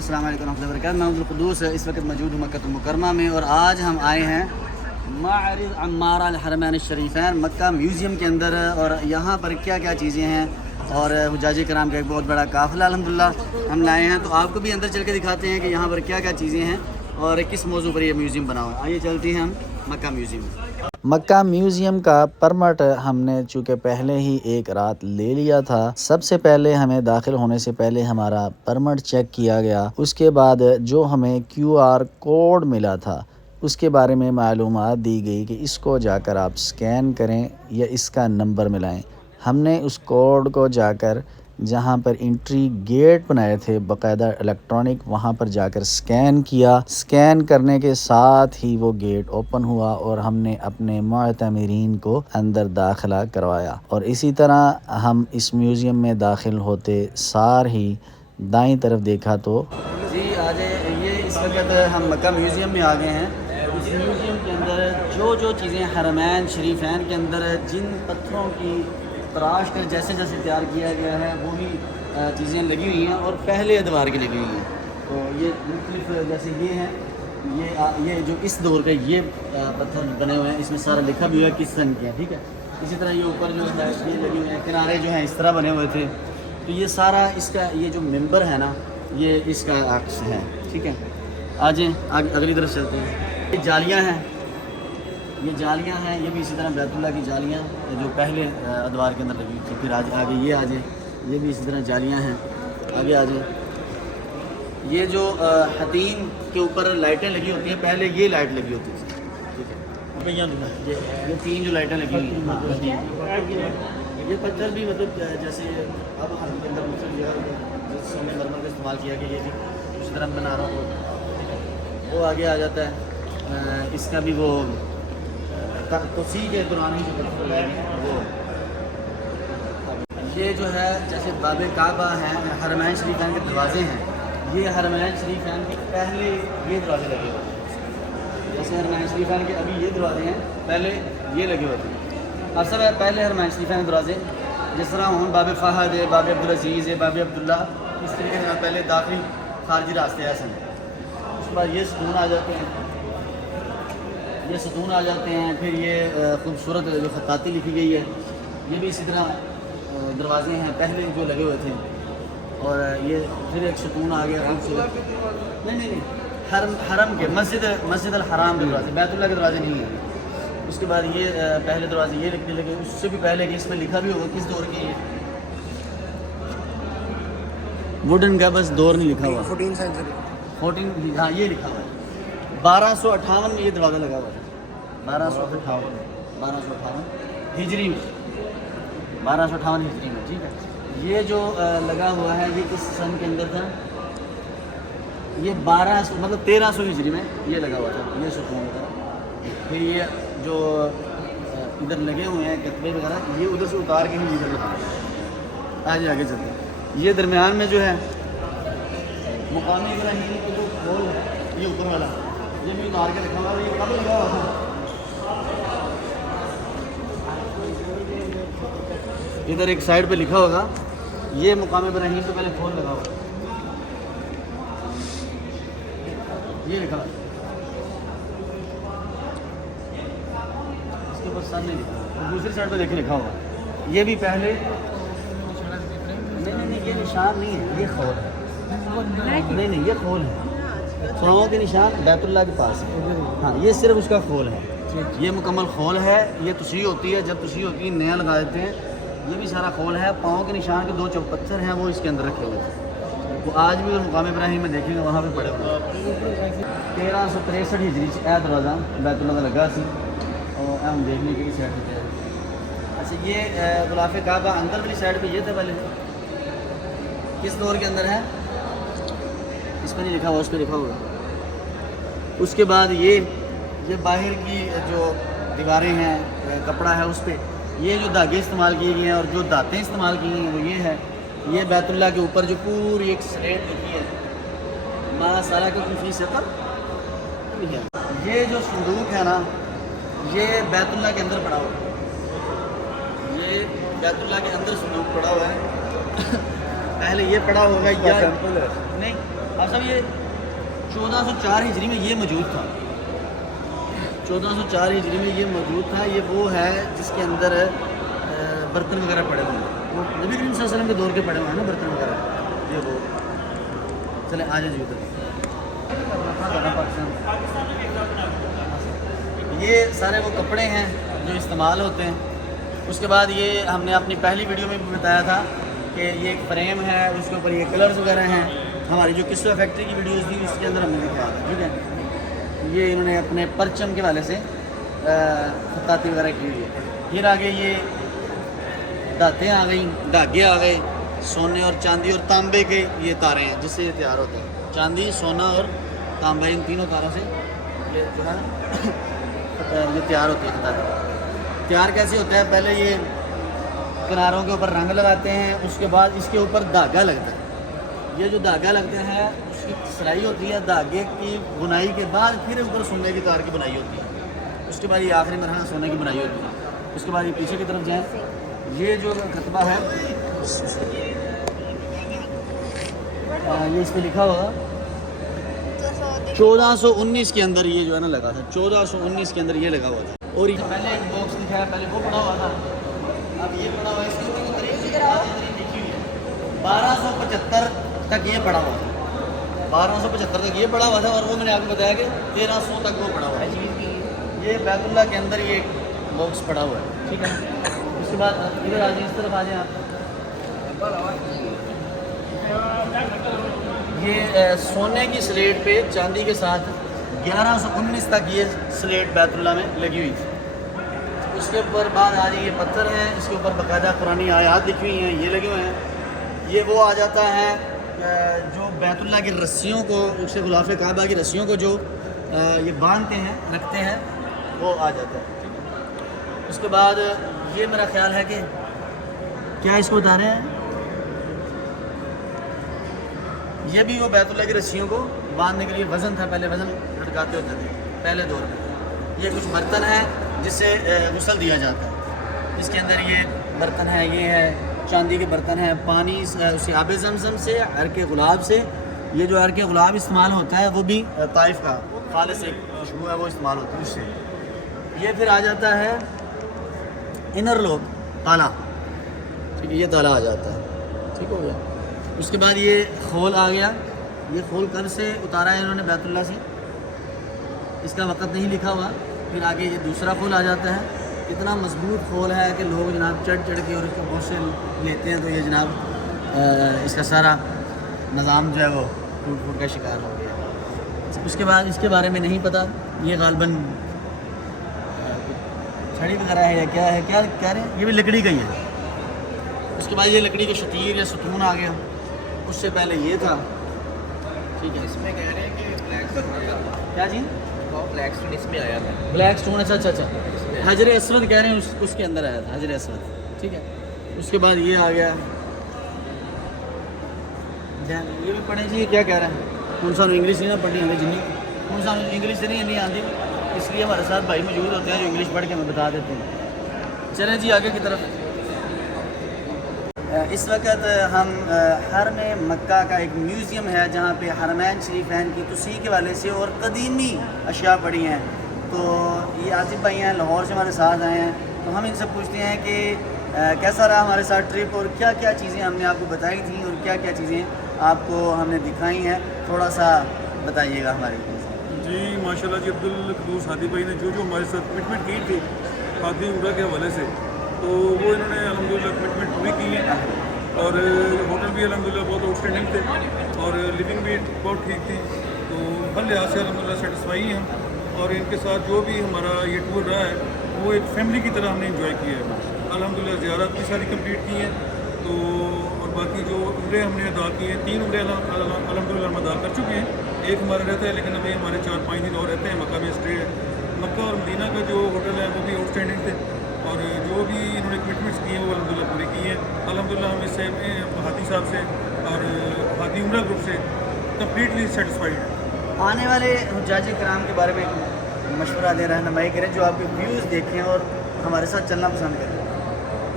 السلام علیکم ورحمۃ اللہ وبرکاتہ. میں عبدالقدوس اس وقت موجود ہوں مکہ المکرمہ میں، اور آج ہم آئے ہیں معرض عمارہ الحرمین الشریفین مکہ میوزیم کے اندر. اور یہاں پر کیا کیا چیزیں ہیں، اور حجاج کرام کا ایک بہت بڑا قافلہ الحمدللہ ہم لائے ہیں. تو آپ کو بھی اندر چل کے دکھاتے ہیں کہ یہاں پر کیا کیا چیزیں ہیں اور کس موضوع پر یہ میوزیم بنا ہوا ہے. آئیے چلتے ہیں ہم مکہ میوزیم میں. مکہ میوزیم کا پرمٹ ہم نے چونکہ پہلے ہی ایک رات لے لیا تھا. سب سے پہلے ہمیں داخل ہونے سے پہلے ہمارا پرمٹ چیک کیا گیا. اس کے بعد جو ہمیں QR کوڈ ملا تھا اس کے بارے میں معلومات دی گئی کہ اس کو جا کر آپ سکین کریں یا اس کا نمبر ملائیں. ہم نے اس کوڈ کو جا کر جہاں پر انٹری گیٹ بنائے تھے باقاعدہ الیکٹرانک، وہاں پر جا کر سکین کیا. سکین کرنے کے ساتھ ہی وہ گیٹ اوپن ہوا اور ہم نے اپنے معتمرین کو اندر داخلہ کروایا. اور اسی طرح ہم اس میوزیم میں داخل ہوتے سار ہی دائیں طرف دیکھا تو جی آج یہ اس وقت ہم مکہ میوزیم میں آ گئے ہیں. اس میوزیم کے اندر جو چیزیں حرمین شریفین کے اندر جن پتھروں کی تراش کر جیسے جیسے تیار کیا گیا ہے وہی چیزیں لگی ہوئی ہیں اور پہلے ادوار کی لگی ہوئی ہیں. تو یہ مختلف جیسے یہ ہیں، یہ جو اس دور کے یہ پتھر بنے ہوئے ہیں، اس میں سارا لکھا بھی ہوا ہے کس سن کے ہیں. ٹھیک ہے. اسی طرح یہ اوپر جو ہے یہ لگی ہوئے ہیں، کنارے جو ہیں اس طرح بنے ہوئے تھے. تو یہ سارا اس کا یہ جو ممبر ہے نا یہ اس کا عکس ہے. ٹھیک ہے. آ جائیں اگلی طرف چلتے ہیں. یہ جالیاں ہیں، یہ بھی اسی طرح بیت اللہ کی جالیاں جو پہلے ادوار کے اندر لگی ہوئی تھی. پھر آگے یہ آ جائیں، یہ بھی اسی طرح جالیاں ہیں. آگے آ جائیں. یہ جو حتیم کے اوپر لائٹیں لگی ہوتی ہیں پہلے یہ لائٹ لگی ہوتی تھی. ٹھیک ہے. یہ تین جو لائٹیں لگی ہوئی ہیں، یہ پتھر بھی مطلب جیسے اب ہم کے اندر مختلف جگہ جس سنگ مرمر کا استعمال کیا کہ یہ بھی اس طرح بنا رہا ہو وہ آگے آ جاتا ہے. اس کا بھی وہ توسیع کے دوران ہی جو پتھر لگے ہیں وہ یہ جو ہے جیسے باب کعبہ ہیں، حرمین شریفین کے دروازے ہیں. یہ حرمین شریفین کے پہلے یہ دروازے لگے ہوتے ہیں. جیسے حرمین شریفین کے ابھی یہ دروازے ہیں، پہلے یہ لگے ہوتے ہیں. اصل ہے پہلے حرمین شریفین کے دروازے جس طرح ہوں باب فہد ہے، باب عبدالعزیز ہے، باب عبداللہ، اس طریقے سے پہلے داخلی خارجی راستے ایسے ہیں. اس کے بعد یہ ستون آ جاتے ہیں، پھر یہ خوبصورت جو خطاطی لکھی گئی ہے یہ بھی اسی طرح دروازے ہیں پہلے جو لگے ہوئے تھے. اور یہ پھر ایک ستون آ گیا خوبصورت. نہیں حرم کے مسجد الحرام کے دروازے، بیت اللہ کے دروازے نہیں ہیں. اس کے بعد یہ پہلے دروازے یہ لکھنے لگے، اس سے بھی پہلے کہ اس میں لکھا بھی ہوگا کس دور کی ہے. ووڈن کا بس دور نہیں لکھا ہوا. 14 سینچری. 14 ہاں یہ لکھا ہوا ہے. 1258 میں یہ دروازہ لگا ہوا ہے. 1258 ہجری میں. 1258 ہجری میں. ٹھیک ہے. یہ جو لگا ہوا ہے یہ کس سن کے اندر تھا؟ یہ 1200 مطلب 1300 ہجری میں یہ لگا ہوا تھا. یہ ستون وغیرہ. پھر یہ جو ادھر لگے ہوئے ہیں کتبے وغیرہ یہ ادھر سے اتار کے ہی ادھر لگا. آج آگے چلتے ہیں. یہ درمیان میں جو ہے مقامی ابراہیم کے جو کھول ہے یہ اوپر والا یہ بھی اتار کے رکھا ہوا ہے. یہ کب لگا ہوا تھا؟ ادھر ایک سائڈ پہ لکھا ہوگا یہ مقام ابراہیم سے پہلے کھول لگا ہوا. یہ لکھا اس کے اوپر سن نہیں لکھا. دوسری سائڈ پہ دیکھیں لکھا ہوگا یہ بھی پہلے. نہیں یہ نشان نہیں ہے، یہ کھول ہے. نہیں یہ کھول ہے. پاؤں کے نشان بیت اللہ کے پاس ہے. ہاں یہ صرف اس کا کھول ہے. یہ مکمل کھول ہے. یہ تشریح ہوتی ہے، جب تشریح ہوتی ہے نیا لگا دیتے ہیں. یہ بھی سارا کھول ہے. پاؤں کے نشان کے 2 پتھر ہیں وہ اس کے اندر رکھے ہوئے ہیں. وہ آج بھی مقام ابراہیم میں دیکھیں گے وہاں پہ پڑے ہوئے ہیں. 1363 ہجری اے دروازہ بیت اللہ کا لگا سی اور ہم دیکھنے کی سائڈ پہ. اچھا یہ غلاف کعبہ اندر والی سائڈ پہ یہ تھا پہلے کس دور کے اندر ہے اس پہ نہیں لکھا ہوا، اس پہ لکھا ہوگا. اس کے بعد یہ باہر کی جو دیواریں ہیں کپڑا ہے اس پہ یہ جو دھاگے استعمال کیے گئے ہیں اور جو دھاتیں استعمال کی گئی ہیں وہ یہ ہے. یہ بیت اللہ کے اوپر جو پوری ایک سلیٹ لکھی ہے ما سلککم فی سقر. یہ جو صندوق ہے نا یہ بیت اللہ کے اندر پڑا ہوا ہے. یہ بیت اللہ کے اندر صندوق پڑا ہوا ہے. پہلے یہ پڑا ہوگا یا نہیں صاحب یہ 1404 ہجری میں یہ موجود تھا، 1404 ہجری میں یہ موجود تھا. یہ وہ ہے جس کے اندر برتن وغیرہ پڑے ہوئے ہیں، وہ نبی کریم صلی اللہ علیہ وسلم کے دور کے پڑے ہوئے ہیں نا برتن وغیرہ. یہ وہ چلیں آ جائیں جی ادھر. یہ سارے وہ کپڑے ہیں جو استعمال ہوتے ہیں. اس کے بعد یہ ہم نے اپنی پہلی ویڈیو میں بھی بتایا تھا کہ یہ ایک فریم ہے، اس کے اوپر یہ کلرز وغیرہ ہیں. ہماری جو کسوہ فیکٹری کی ویڈیوز تھی اس کے اندر ہم نے دکھایا تھا. ٹھیک ہے، یہ انہوں نے اپنے پرچم کے والے سے خطاطی وغیرہ کی ہوئی ہے. پھر آگے یہ دھاتیں آ گئیں، دھاگے آ گئے، سونے اور چاندی اور تانبے کے یہ تارے ہیں جس سے یہ تیار ہوتے ہیں. چاندی، سونا اور تانبا، ان تینوں تاروں سے یہ جو ہے یہ تیار ہوتی ہے خطاطی. تیار کیسے ہوتا ہے؟ پہلے یہ کناروں کے اوپر رنگ لگاتے ہیں، اس کے بعد اس کے اوپر دھاگا لگتا ہے. یہ جو دھاگا لگتا ہے اس کی سلائی ہوتی ہے، دھاگے کی بنائی کے بعد پھر اوپر سونے کی تار کی بنائی ہوتی ہے. اس کے بعد یہ آخری مرحلہ سونے کی بنائی ہوتی ہے. اس کے بعد یہ پیچھے کی طرف جائیں، یہ جو کتبہ ہے یہ اس پہ لکھا ہوگا 1419 کے اندر یہ جو ہے نا لگا تھا، 1419 کے اندر یہ لگا ہوا تھا. اور یہ پہلے ایک باکس دکھایا، پہلے وہ پڑا ہوا تھا، اب یہ پڑا ہوا ہے. اس کے اوپر تاریخ لکھی ہوئی ہے 1275 تک یہ پڑا ہوا تھا، 1275 تک یہ پڑا ہوا تھا. اور وہ میں نے آپ کو بتایا کہ 1300 تک وہ پڑا ہوا ہے. یہ بیت اللہ کے اندر یہ باکس پڑا ہوا ہے. ٹھیک ہے، اس کے بعد ادھر آ جائیں، اس طرف آ جائیں آپ. یہ سونے کی سلیٹ پہ چاندی کے ساتھ 1119 تک یہ سلیٹ بیت اللہ میں لگی ہوئی تھی. اس کے اوپر بعد آ جائیں، یہ پتھر ہیں، اس کے اوپر باقاعدہ قرآنی آیات لکھی ہوئی ہیں، یہ لگے ہوئے ہیں. یہ وہ آ جاتا ہے جو بیت اللہ کی رسیوں کو، اس سے غلاف کعبہ کی رسیوں کو جو یہ باندھتے ہیں، رکھتے ہیں، وہ آ جاتا ہے. اس کے بعد یہ میرا خیال ہے کہ کیا اس کو بتا رہے ہیں، یہ بھی وہ بیت اللہ کی رسیوں کو باندھنے کے لیے وزن تھا. پہلے وزن لٹکاتے ہوتے تھے پہلے دور میں. یہ کچھ برتن ہے جس سے غسل دیا جاتا ہے. اس کے اندر یہ برتن ہے، یہ ہے چاندی کے برتن ہیں. پانی اسے آب زمزم سے، عرق گلاب سے. یہ جو عرق گلاب استعمال ہوتا ہے وہ بھی طائف کا خالص ایک خوشبو ہے، وہ استعمال ہوتی ہے اس سے. یہ پھر آ جاتا ہے انر لوک تالا. ٹھیک ہے، یہ تالا آ جاتا ہے. ٹھیک ہو گیا. اس کے بعد یہ خول آ گیا. یہ خول کب سے اتارا ہے انہوں نے بیت اللہ سے، اس کا وقت نہیں لکھا ہوا. پھر آگے یہ دوسرا خول آ جاتا ہے. اتنا مضبوط خول ہے کہ لوگ جناب چڑھ کے اور اس کو بہت سے لیتے ہیں، تو یہ جناب اس کا سارا نظام جو ہے وہ ٹوٹ کا شکار ہو گیا. اس کے بعد اس کے بارے میں نہیں پتہ، یہ غالباً چھڑی وغیرہ ہے یا کیا ہے، کیا کہہ رہے ہیں، یہ بھی لکڑی کا ہی ہے. اس کے بعد یہ لکڑی کا شتیر یا ستون آ گیا. اس سے پہلے یہ تھا. ٹھیک ہے، اس میں کہہ رہے ہیں کہ بلیک اسٹون کیا جی، بلیک اسٹون اس میں آیا تھا. Black stone. اچھا حجر اسود کہہ رہے ہیں، اس کے اندر آیا تھا حجر اسود. ٹھیک ہے. اس کے بعد یہ آ گیا. یہ بھی پڑھیں جی، کیا کہہ رہے ہیں. ہوں سانو انگلش نہیں نہ پڑھنی آتی، جنی ہوں سانو انگلش نہیں آتی، اس لیے ہمارے ساتھ بھائی موجود ہوتے ہیں جو انگلش پڑھ کے ہمیں بتا دیتے ہیں. چلیں جی آگے کی طرف. اس وقت ہم حرم مکہ کا ایک میوزیم ہے جہاں پہ حرمین شریفین کی توسیع کے والے سے اور قدیمی اشیاء پڑی ہیں. تو یہ عاطف بھائی ہیں، لاہور سے ہمارے ساتھ آئے ہیں. تو ہم ان سے پوچھتے ہیں کہ کیسا رہا ہمارے ساتھ ٹرپ، اور کیا کیا چیزیں ہم نے آپ کو بتائی تھیں اور کیا کیا چیزیں آپ کو ہم نے دکھائی ہیں. تھوڑا سا بتائیے گا ہمارے کو. جی ماشاءاللہ جی، عبدالقدوس ہادی بھائی نے جو ہمارے ساتھ کمٹمنٹ کی تھی ہادی عمرہ کے حوالے سے، تو وہ انہوں نے الحمدللہ کمٹمنٹ پوری کی ہے. اور ہوٹل بھی الحمدللہ بہت آؤٹ اسٹینڈنگ تھے اور لیونگ بھی بہت ٹھیک تھی. تو ہر لحاظ سے الحمدللہ سیٹسفائی ہیں. اور ان کے ساتھ جو بھی ہمارا یہ ٹور رہا ہے وہ ایک فیملی کی طرح ہم نے انجوائے کیا ہے. الحمدللہ زیارت بھی ساری کمپلیٹ کی ہیں. تو اور باقی جو عمرے ہم نے ادا کیے ہیں، 3 عمرے الحمدللہ ہم ادا کر چکے ہیں. ایک ہمارا رہتا ہے، لیکن ابھی ہمارے 4-5 دن اور رہتے ہیں. مکہ میں اسٹے ہے. مکہ اور مدینہ کا جو ہوٹل ہے وہ بھی آؤٹ اسٹینڈنگ تھے. اور جو بھی انہوں نے کمٹمنٹس کی ہیں وہ الحمدللہ پوری کی ہیں. الحمدللہ ہم اس سے ہادی صاحب سے اور ہادی عمرہ گروپ سے کمپلیٹلی سیٹسفائیڈ ہیں. آنے والے حجاج کرام کے بارے میں مشورہ دیں، رہنمائی کریں، جو آپ کے ویوز دیکھیں اور ہمارے ساتھ چلنا پسند کریں.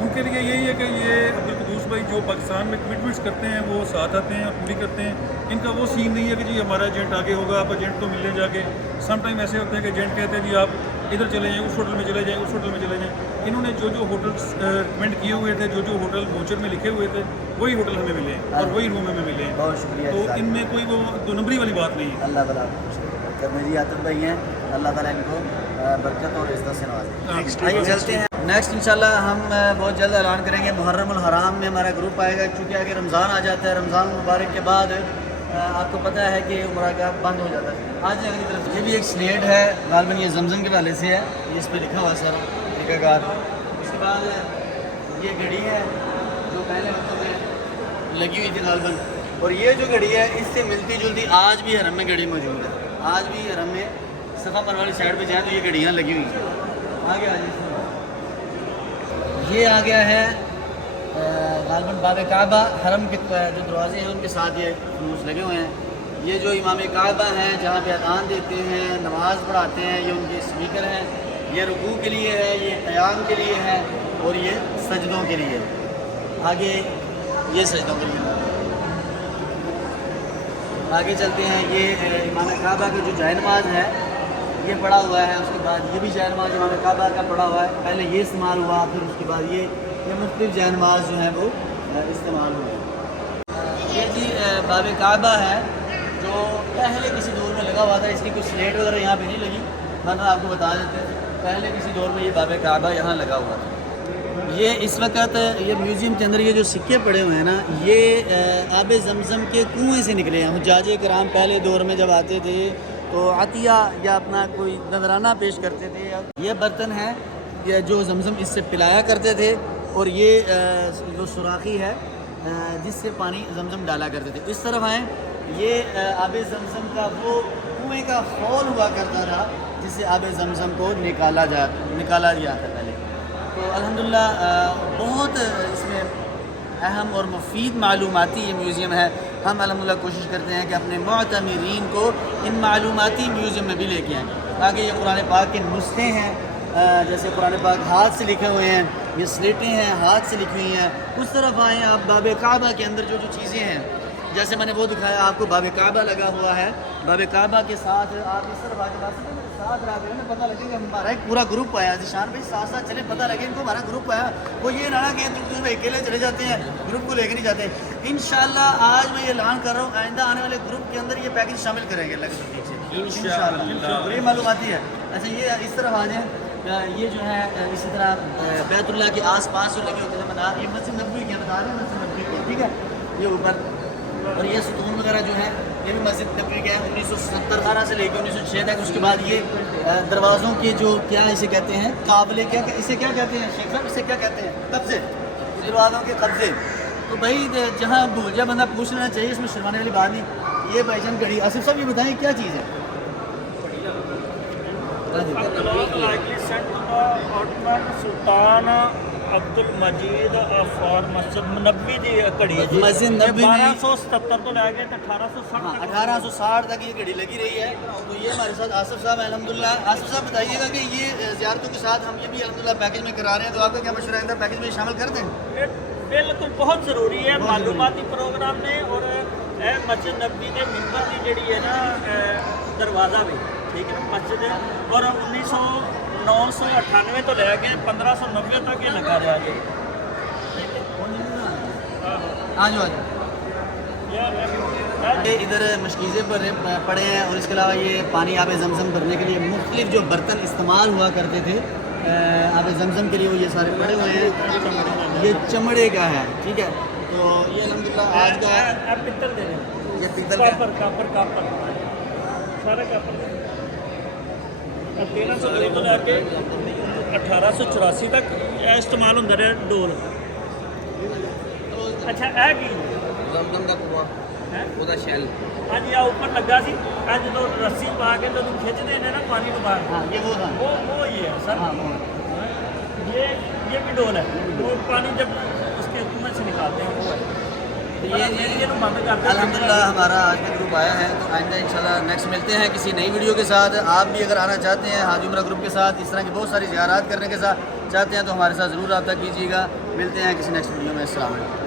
ان کے لیے یہی ہے کہ یہ عبدالقدوس قدوس بھائی جو پاکستان میں کمٹمنٹس کرتے ہیں وہ ساتھ آتے ہیں اور پوری کرتے ہیں. ان کا وہ سین نہیں ہے کہ جی ہمارا ایجنٹ آگے ہوگا, آپ ایجنٹ کو ملنے جا کے. سم ٹائم ایسے ہوتے ہیں کہ ایجنٹ کہتے ہیں جی آپ ادھر چلے جائیں, اس ہوٹل میں چلے جائیں, اس ہوٹل میں چلے جائیں. انہوں نے جو ہوٹلس ریکمینڈ کیے ہوئے تھے, جو ہوٹل ووچر میں لکھے ہوئے تھے, وہی ہوٹل ہمیں ملے ہیں اور وہی روم ہمیں ملے ہیں. بہت شکریہ. تو ان میں کوئی وہ دو نمبری والی بات نہیں ہے. اللہ تعالیٰ کرنے جی عاطف بھائی ہیں, اللہ تعالیٰ ان کو برکت اور عزت سے نوازے. آئیے چلتے ہیں نیکسٹ. انشاءاللہ ہم بہت جلد اعلان کریں گے محرم الحرام میں ہمارا گروپ آئے گا, چونکہ آگے رمضان آ جاتا ہے. رمضان مبارک کے بعد آپ کو پتہ ہے کہ عمرہ کا بند ہو جاتا ہے. آج اگلی طرف یہ بھی ایک سلیٹ ہے, غالباً یہ زمزم کے حوالے سے ہے, یہ اس پہ لکھا ہوا ہے سارا ٹھیکہ کار. اس کے بعد یہ گھڑی ہے جو پہلے وقت میں لگی ہوئی تھی غالباً, اور یہ جو گھڑی ہے اس سے ملتی جلتی آج بھی حرم میں گھڑی موجود ہے. آج بھی حرم میں صفا پر والی سائڈ پہ جائیں تو یہ گھڑیاں لگی ہوئی ہیں. آگے آ جائیں. یہ آ گیا ہے غالباً باب کعبہ. حرم کے جو دروازے ہیں ان کے ساتھ یہ فلوس لگے ہوئے ہیں. یہ جو امام کعبہ ہیں جہاں پہ اذان دیتے ہیں, نماز پڑھاتے ہیں, یہ ان کے اسپیکر ہیں. یہ رکوع کے لیے ہے, یہ قیام کے لیے ہے, اور یہ سجدوں کے لیے. آگے یہ سجدوں کے لیے. آگے چلتے ہیں. یہ امام کعبہ کی جو جائے نماز ہے یہ پڑا ہوا ہے. اس کے بعد یہ بھی جائے نماز امام کعبہ کا پڑا ہوا ہے. پہلے یہ استعمال ہوا, پھر اس کے بعد یہ مختلف جائے نماز جو ہیں وہ استعمال ہوئے. یہ جی باب کعبہ ہے جو پہلے کسی دور میں لگا ہوا تھا. اس کی کوئی سلیٹ وغیرہ یہاں پہ نہیں لگی, ورنہ آپ کو بتا دیتے ہیں پہلے کسی دور میں یہ باب کعبہ یہاں لگا ہوا تھا. یہ اس وقت یہ میوزیم کے اندر یہ جو سکے پڑے ہوئے ہیں نا, یہ آب زمزم کے کنویں سے نکلے ہیں. حجاج کرام پہلے دور میں جب آتے تھے تو عطیہ یا اپنا کوئی نذرانہ پیش کرتے تھے. یہ برتن ہے یہ جو زمزم اس سے پلایا کرتے تھے, اور یہ جو سوراخی ہے جس سے پانی زمزم ڈالا کرتے تھے. اس طرف آئیں, یہ آب زمزم کا وہ کنویں کا خول ہوا کرتا تھا جس سے آب زمزم کو نکالا گیا تھا پہلے. تو الحمدللہ بہت اس میں اہم اور مفید معلوماتی یہ میوزیم ہے. ہم الحمدللہ کوشش کرتے ہیں کہ اپنے معتمرین کو ان معلوماتی میوزیم میں بھی لے کے آئیں. آگے یہ قرآن پاک کے نسخے ہیں, جیسے قرآن پاک ہاتھ سے لکھے ہوئے ہیں, یہ سلیٹیں ہیں ہاتھ سے لکھی ہوئی ہیں. اس طرف آئیں آپ, باب کعبہ کے اندر جو چیزیں ہیں, جیسے میں نے وہ دکھایا آپ کو, باب کعبہ لگا ہوا ہے. باب کعبہ کے ساتھ آپ اس طرف آگے بات سکتے ہیں, ساتھ رہا کریں, پتہ لگے کہ ہمارا ایک پورا گروپ آیا. ذیشان بھائی ساتھ ساتھ چلے, پتہ لگے ان کو ہمارا گروپ آیا. وہ یہ نہ کہ تم اکیلے چلے جاتے ہیں, گروپ کو لے کے نہیں جاتے. انشاءاللہ آج میں یہ اعلان کر رہا ہوں, آئندہ آنے والے گروپ کے اندر یہ پیکج شامل کریں گے اللہ کے توفیق سے انشاءاللہ. اور یہ معلوماتی ہے. اچھا یہ اس طرف آ جائیں. یہ جو ہے اسی طرح بیت اللہ کے آس پاس جو لگے ہوتے ہیں مدار, یہ مسجد نبوی کے بتا رہے ہیں, مسجد نبوی کے, ٹھیک ہے, یہ اوپر. اور یہ ستون وغیرہ جو ہے یہ بھی مسجد نبوی کا ہے, 1970 سے لے کے 1906 تک. اس کے بعد یہ دروازوں کے جو کیا اسے کہتے ہیں, قابلے, کیا اسے کیا کہتے ہیں شیخ صاحب, اسے کیا کہتے ہیں, قبضے, دروازوں کے قبضے. تو بھائی جہاں بھول جا بندہ پوچھ لینا چاہیے, اس میں شرمانے والی بات نہیں. یہ بھائی جان گھڑی, آصف صاحب یہ بتائیں کیا چیز ہے. سلطان عبد المجید فار مسجد نبی دی گھڑی ہے. مسجد نبوی میں 1277 تو لے کے 1860 1860 تک یہ گھڑی لگی رہی ہے. تو یہ ہمارے ساتھ آصف صاحب ہیں الحمدللہ. آصف صاحب بتائیے گا کہ یہ زیارتوں کے ساتھ ہم یہ بھی الحمدللہ پیکج میں کرا رہے ہیں, تو آپ کا کیا مشورہ ہے, پیکج میں شامل کر دیں؟ بالکل بہت ضروری ہے معلوماتی پروگرام نے. اور مسجد نبی نے ممبر کی جڑی ہے نا دروازہ بھی ٹھیک ہے مسجد, اور 1998 تو لے کے 1590 تک یہ لگا رہا ہے. آ جاؤ یہ ادھر مشکیزے پر پڑے ہیں, اور اس کے علاوہ یہ پانی آب زمزم بھرنے کے لیے مختلف جو برتن استعمال ہوا کرتے تھے آب زمزم کے لیے, وہ یہ سارے پڑے ہوئے ہیں. یہ چمڑے کا ہے, ٹھیک ہے. تو یہ الحمدللہ آج کا پتل دے رہے ہیں, یہ پیتل کا کاپر سارا کاپر. 1302 تو لے کے 1884 تک استعمال ہوتا رہا ڈول. اچھا اے کی زمزم دا کنواں وہ دا شیل. ہاں جی, اوپر لگا سی, جب رسی پا کے جب کھچتے ہیں نا پانی کو باہر, ہاں یہ وہ تھا, وہ یہ ہے سر. ہاں یہ بھی ڈول ہے, وہ پانی جب اس کے کنویں سے نکالتے ہیں وہ ہے. یہ الحمدللہ ہمارا آج کا گروپ آیا ہے. تو آئندہ انشاءاللہ نیکسٹ ملتے ہیں کسی نئی ویڈیو کے ساتھ. آپ بھی اگر آنا چاہتے ہیں حاجی عمرہ گروپ کے ساتھ, اس طرح کی بہت ساری زیارات کرنے کے ساتھ چاہتے ہیں, تو ہمارے ساتھ ضرور رابطہ کیجیے گا. ملتے ہیں کسی نیکسٹ ویڈیو میں. السلام علیکم.